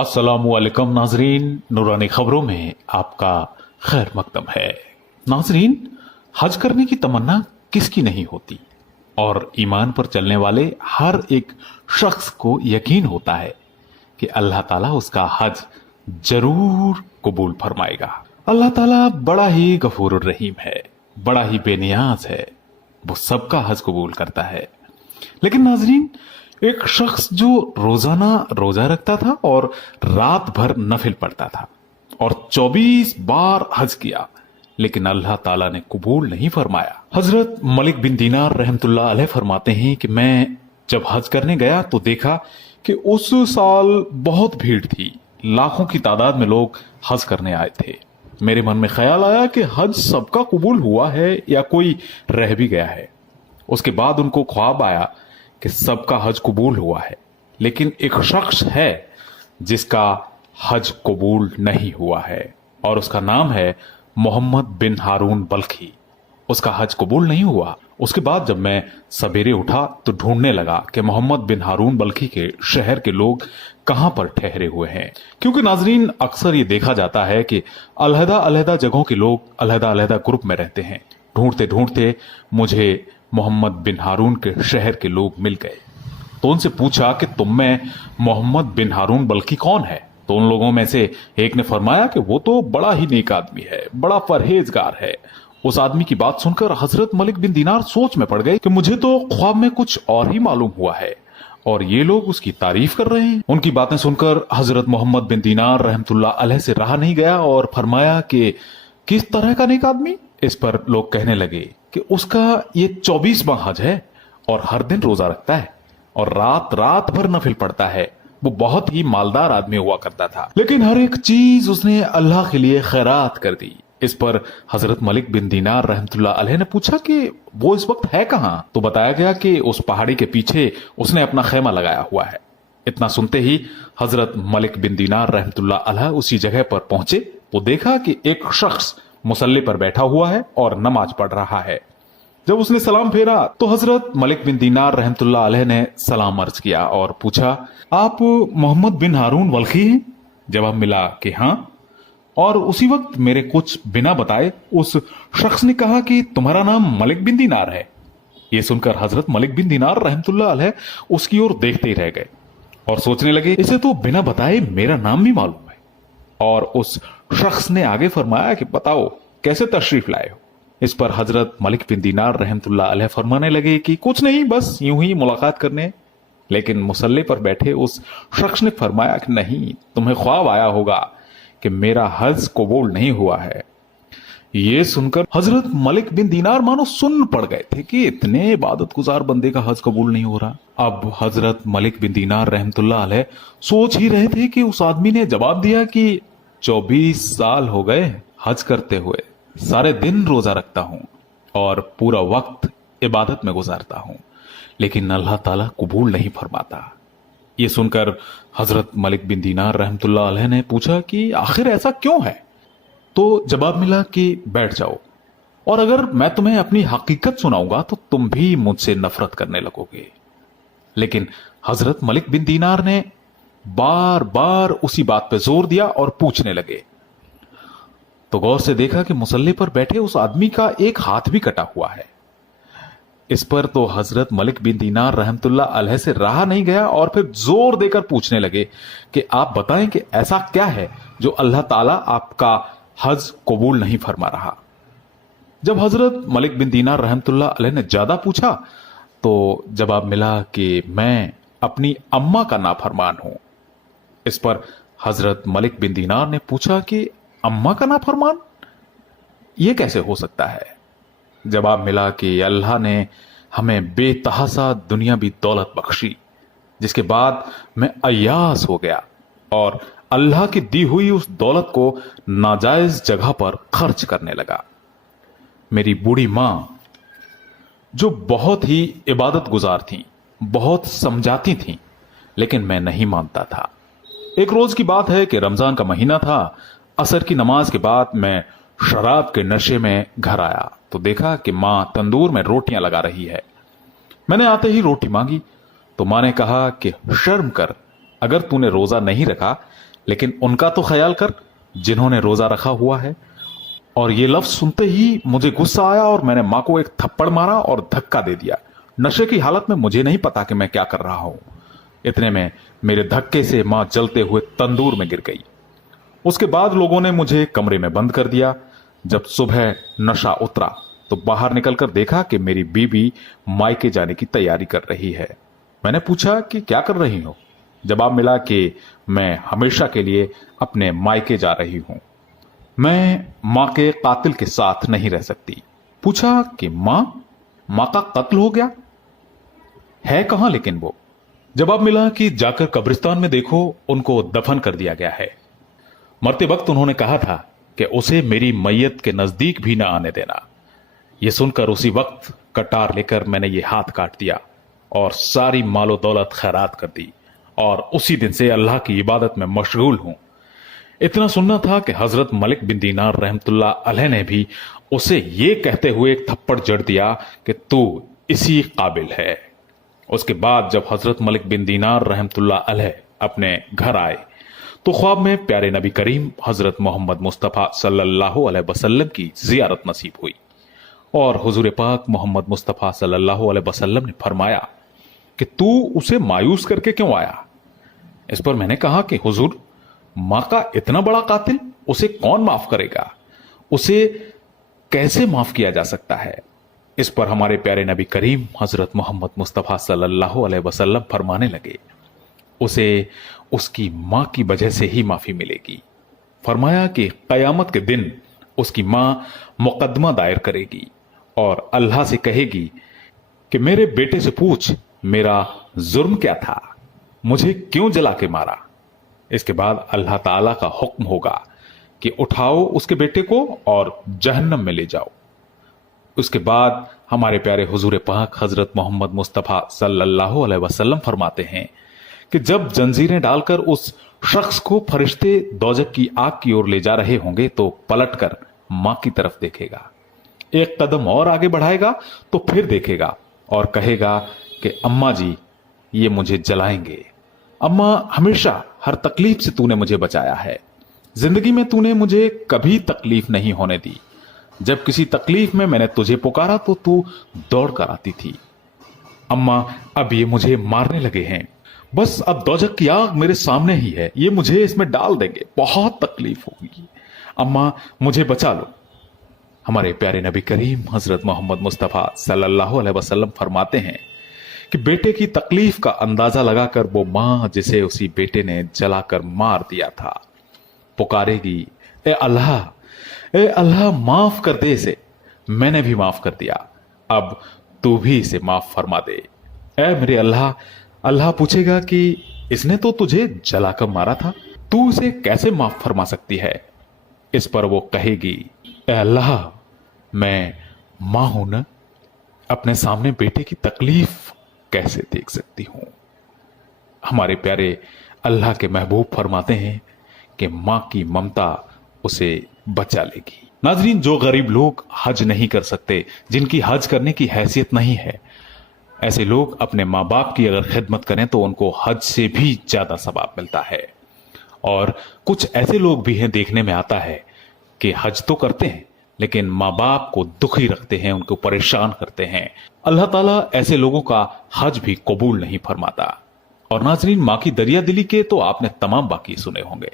अस्सलामुअलैकुम नाजरीन, नूरानी खबरों में आपका खैर मकदम है। नाजरीन, हज करने की तमन्ना किसकी नहीं होती और ईमान पर चलने वाले हर एक शख्स को यकीन होता है कि अल्लाह ताला उसका हज जरूर कबूल फरमाएगा। अल्लाह ताला बड़ा ही गफूर रहीम है, बड़ा ही बेनियाज है, वो सबका हज कबूल करता है। लेकिन नाजरीन, एक शख्स जो रोजाना रोजा रखता था और रात भर नफिल पढ़ता था और 24 बार हज किया, लेकिन अल्लाह ताला ने कबूल नहीं फरमाया। हजरत मलिक बिन दीनार रहमतुल्लाह अलैह फरमाते हैं कि मैं जब हज करने गया तो देखा कि उस साल बहुत भीड़ थी, लाखों की तादाद में लोग हज करने आए थे। मेरे मन में ख्याल आया कि हज सबका कबूल हुआ है या कोई रह भी गया है। उसके बाद उनको ख्वाब आया कि सबका हज कबूल हुआ है, लेकिन एक शख्स है जिसका हज कबूल नहीं हुआ है और उसका नाम है मोहम्मद बिन हारून बल्खी। उसका हज कबूल नहीं हुआ। उसके बाद जब मैं सवेरे उठा तो ढूंढने लगा कि मोहम्मद बिन हारून बल्खी के शहर के लोग कहां पर ठहरे हुए हैं, क्योंकि नाजरीन अक्सर ये देखा जाता है कि अलहदा अलहदा जगहों के लोग अलहदा अलहदा ग्रुप में रहते हैं। ढूंढते ढूंढते मुझे मोहम्मद बिन हारून के शहर के लोग मिल गए, तो उनसे पूछा कि तुम में मोहम्मद बिन हारून बल्खी कौन है। तो उन लोगों में से एक ने फरमाया कि वो तो बड़ा ही नेक आदमी है, बड़ा परहेजगार है। उस आदमी की बात सुनकर हजरत मलिक बिन दीनार सोच में पड़ गए कि मुझे तो ख्वाब में कुछ और ही मालूम हुआ है और ये लोग उसकी तारीफ कर रहे हैं। उनकी बातें सुनकर हजरत मोहम्मद बिन दीनार रहमतुल्लाह अलैह से रहा नहीं गया और फरमाया कि किस तरह का नेक आदमी। इस पर लोग कहने लगे कि उसका ये 24वां हज है और हर दिन रोजा रखता है और रात रात भर नफिल पढ़ता है। वो बहुत ही मालदार आदमी हुआ करता था, लेकिन हर एक चीज उसने अल्लाह के लिए खैरात कर दी। इस पर हजरत मलिक बिन दीनार रहमतुल्लाह अलैह ने पूछा कि वो इस वक्त है कहां। तो बताया गया कि उस पहाड़ी के पीछे उसने अपना खेमा लगाया हुआ है। इतना सुनते ही हजरत मलिक बिन दीनार रहमतुल्लाह अलैह उसी जगह पर पहुंचे तो देखा कि एक शख्स मुसल्ले पर बैठा हुआ है और नमाज पढ़ रहा है। जब उसने सलाम फेरा तो हजरत मलिक बिन दीनार रहमतुल्लाह अलैह ने सलाम अर्ज किया और पूछा, आप मोहम्मद बिन हारून बल्खी हैं? जवाब मिला कि हाँ। और उसी वक्त मेरे कुछ बिना बताए उस शख्स ने कहा कि तुम्हारा नाम मलिक बिन दीनार है। ये सुनकर हजरत मलिक बिन दीनार रहमतुल्लाह अलैह उसकी ओर देखते ही रह गए और सोचने लगे, इसे तो बिना बताए मेरा नाम भी मालूम है। और उस शख्स ने आगे फरमाया कि बताओ कैसे तशरीफ लाए हो। इस पर हजरत मलिक बिन दीनार रहमतुल्लाह अलैह फरमाने लगे कि कुछ नहीं, बस यूं ही मुलाकात करने। लेकिन मुसल्ले पर बैठे उस शख्स ने फरमाया कि नहीं, तुम्हें ख्वाब आया होगा कि मेरा हज कबूल नहीं हुआ है। ये सुनकर हजरत मलिक बिन दीनार मानो सुन्न पड़ गए थे कि इतने इबादत गुजार बंदे का हज कबूल नहीं हो रहा। अब हजरत मलिक बिन दीनार रहमतुल्लाह अलैह सोच ही रहे थे कि उस आदमी ने जवाब दिया कि 24 साल हो गए हज करते हुए, सारे दिन रोजा रखता हूं और पूरा वक्त इबादत में गुजारता हूं, लेकिन अल्लाह ताला कबूल नहीं फरमाता। ये सुनकर हजरत मलिक बिन दीनार रहमतुल्लाह अलैह ने पूछा कि आखिर ऐसा क्यों है। तो जवाब मिला कि बैठ जाओ और अगर मैं तुम्हें अपनी हकीकत सुनाऊंगा तो तुम भी मुझसे नफरत करने लगोगे। लेकिन हजरत मलिक बिन दीनार ने बार बार उसी बात पे जोर दिया और पूछने लगे। तो गौर से देखा कि मुसल्ले पर बैठे उस आदमी का एक हाथ भी कटा हुआ है। इस पर तो हजरत मलिक बिन दीनार रहमतुल्लाह अलैह से रहा नहीं गया और फिर जोर देकर पूछने लगे कि आप बताएं कि ऐसा क्या है जो अल्लाह ताला आपका हज कबूल नहीं फरमा रहा। जब हजरत मलिक बिन दीनार रहमतुल्लाह अलैह ने ज्यादा पूछा तो जवाब मिला कि मैं अपनी अम्मा का नाफरमान हूं। इस पर हजरत मलिक बिन दीनार ने पूछा कि अम्मा का नाफरमान, यह कैसे हो सकता है। जवाब मिला कि अल्लाह ने हमें बेतहासा दुनियावी दौलत बख्शी, जिसके बाद मैं अय्यास हो गया और अल्लाह की दी हुई उस दौलत को नाजायज जगह पर खर्च करने लगा। मेरी बूढ़ी मां जो बहुत ही इबादत गुजार थी, बहुत समझाती थी, लेकिन मैं नहीं मानता था। एक रोज की बात है कि रमजान का महीना था। असर की नमाज के बाद मैं शराब के नशे में घर आया तो देखा कि मां तंदूर में रोटियां लगा रही है। मैंने आते ही रोटी मांगी तो मां ने कहा कि शर्म कर, अगर तूने रोजा नहीं रखा लेकिन उनका तो ख्याल कर जिन्होंने रोजा रखा हुआ है। और ये लफ्ज सुनते ही मुझे गुस्सा आया और मैंने मां को एक थप्पड़ मारा और धक्का दे दिया। नशे की हालत में मुझे नहीं पता कि मैं क्या कर रहा हूं। इतने में मेरे धक्के से मां जलते हुए तंदूर में गिर गई। उसके बाद लोगों ने मुझे कमरे में बंद कर दिया। जब सुबह नशा उतरा तो बाहर निकलकर देखा कि मेरी बीबी मायके जाने की तैयारी कर रही है। मैंने पूछा कि क्या कर रही हो? जवाब मिला कि मैं हमेशा के लिए अपने मायके जा रही हूं। मैं मां के कातिल के साथ नहीं रह सकती। पूछा कि मां का कत्ल हो गया है कहां? लेकिन वो जवाब मिला कि जाकर कब्रिस्तान में देखो, उनको दफन कर दिया गया है। मरते वक्त उन्होंने कहा था कि उसे मेरी मैयत के नजदीक भी ना आने देना। यह सुनकर उसी वक्त कटार लेकर मैंने ये हाथ काट दिया और सारी मालो दौलत खैरात कर दी और उसी दिन से अल्लाह की इबादत में मशगूल हूं। इतना सुनना था कि हजरत मलिक बिन दीनार रहमतुल्लाह अलैह ने भी उसे ये कहते हुए एक थप्पड़ जड़ दिया कि तू इसी काबिल है। उसके बाद जब हजरत मलिक बिन दीनार रहमतुल्लाह अलैह अपने घर आए तो ख्वाब में प्यारे नबी करीम हजरत मोहम्मद मुस्तफ़ा सल्लल्लाहु अलैहि वसल्लम की जियारत नसीब हुई और हुजूर पाक मोहम्मद मुस्तफ़ा सल्लल्लाहु अलैहि वसल्लम ने फरमाया कि तू उसे मायूस करके क्यों आया? इस पर मैंने कहा कि हुजूर, मां का इतना बड़ा कातिल, उसे कौन माफ करेगा? उसे कैसे माफ किया जा सकता है? इस पर हमारे प्यारे नबी करीम हजरत मोहम्मद मुस्तफ़ा सल्लल्लाहु अलैहि वसल्लम फरमाने लगे, उसे उसकी मां की वजह से ही माफी मिलेगी। फरमाया कि कयामत के दिन उसकी मां मुकदमा दायर करेगी और अल्लाह से कहेगी कि मेरे बेटे से पूछ मेरा जुर्म क्या था, मुझे क्यों जला के मारा। इसके बाद अल्लाह ताला का हुक्म होगा कि उठाओ उसके बेटे को और जहन्नम में ले जाओ। उसके बाद हमारे प्यारे हुजूर पाक हजरत मोहम्मद मुस्तफ़ा सल्लल्लाहु अलैहि वसल्लम फरमाते हैं कि जब जंजीरें डालकर उस शख्स को फरिश्ते दोजख की आग की ओर ले जा रहे होंगे तो पलटकर मां की तरफ देखेगा, एक कदम और आगे बढ़ाएगा तो फिर देखेगा और कहेगा कि अम्मा जी, ये मुझे जलाएंगे। अम्मा, हमेशा हर तकलीफ से तूने मुझे बचाया है, जिंदगी में तूने मुझे कभी तकलीफ नहीं होने दी। जब किसी तकलीफ में मैंने तुझे पुकारा तो तू दौड़ कर आती थी। अम्मा, अब ये मुझे मारने लगे हैं, बस अब दोजख की आग मेरे सामने ही है, ये मुझे इसमें डाल देंगे, बहुत तकलीफ होगी। अम्मा, मुझे बचा लो। हमारे प्यारे नबी करीम हजरत मोहम्मद मुस्तफ़ा सल्लल्लाहु अलैहि वसल्लम फरमाते हैं कि बेटे की तकलीफ का अंदाजा लगाकर वो मां जिसे उसी बेटे ने जलाकर मार दिया था पुकारेगी, ए अल्लाह माफ कर दे इसे, मैंने भी माफ कर दिया, अब तू भी इसे माफ फरमा दे। ए मेरे अल्लाह, अल्लाह पूछेगा कि इसने तो तुझे जलाकर मारा था, तू इसे कैसे माफ फरमा सकती है? इस पर वो कहेगी, ए अल्लाह, मैं मां हूं ना, अपने सामने बेटे की तकलीफ कैसे देख सकती हूं। हमारे प्यारे अल्लाह के महबूब फरमाते हैं कि मां की ममता उसे बचा लेगी। नाजरीन, जो गरीब लोग हज नहीं कर सकते, जिनकी हज करने की हैसियत नहीं है, ऐसे लोग अपने माँ बाप की अगर खिदमत करें तो उनको हज से भी ज्यादा सवाब मिलता है। और कुछ ऐसे लोग भी हैं, देखने में आता है कि हज तो करते हैं लेकिन माँ बाप को दुखी रखते हैं, उनको परेशान करते हैं। अल्लाह ताला ऐसे लोगों का हज भी कबूल नहीं फरमाता। और नाजरीन, माँ की दरिया दिली के तो आपने तमाम बाकी सुने होंगे,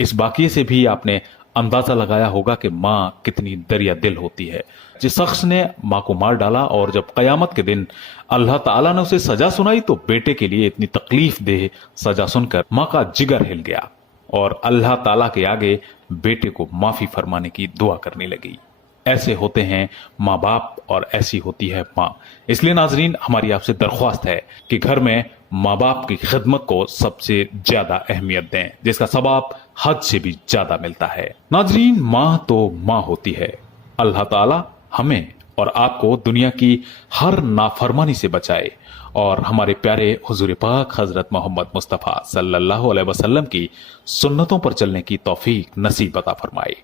इस बाकी से भी आपने अंदाजा लगाया होगा कि माँ कितनी दरिया दिल होती है। जिस शख्स ने माँ को मार डाला और जब कयामत के दिन अल्लाह ताला ने उसे सजा सुनाई तो बेटे के लिए इतनी तकलीफ देह सजा सुनकर माँ का जिगर हिल गया और अल्लाह ताला के आगे बेटे को माफी फरमाने की दुआ करने लगी। ऐसे होते हैं माँ बाप और ऐसी होती है माँ। इसलिए नाजरीन, हमारी आपसे दरख्वास्त है कि घर में माँ बाप की खिदमत को सबसे ज्यादा अहमियत दें, जिसका सवाब हज से भी ज्यादा मिलता है। नाजरीन, माँ तो माँ होती है। अल्लाह ताला हमें और आपको दुनिया की हर नाफरमानी से बचाए और हमारे प्यारे हुजूर पाक हजरत मोहम्मद मुस्तफ़ा सल्लल्लाहु अलैहि वसल्लम की सुन्नतों पर चलने की तौफीक नसीब अता फरमाए,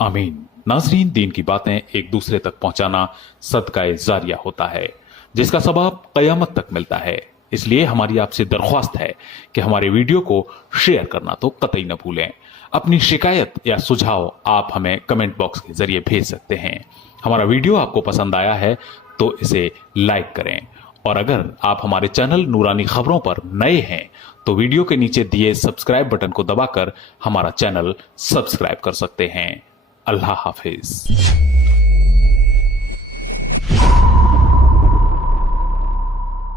आमीन। नाजरीन, दीन की बातें एक दूसरे तक पहुंचाना सदका जारिया होता है, जिसका सवाब कयामत तक मिलता है। इसलिए हमारी आपसे दरख्वास्त है कि हमारे वीडियो को शेयर करना तो कतई न भूलें। अपनी शिकायत या सुझाव आप हमें कमेंट बॉक्स के जरिए भेज सकते हैं। हमारा वीडियो आपको पसंद आया है तो इसे लाइक करें, और अगर आप हमारे चैनल नूरानी खबरों पर नए हैं तो वीडियो के नीचे दिए सब्सक्राइब बटन को दबाकर हमारा चैनल सब्सक्राइब कर सकते हैं। अल्लाह हाफिज।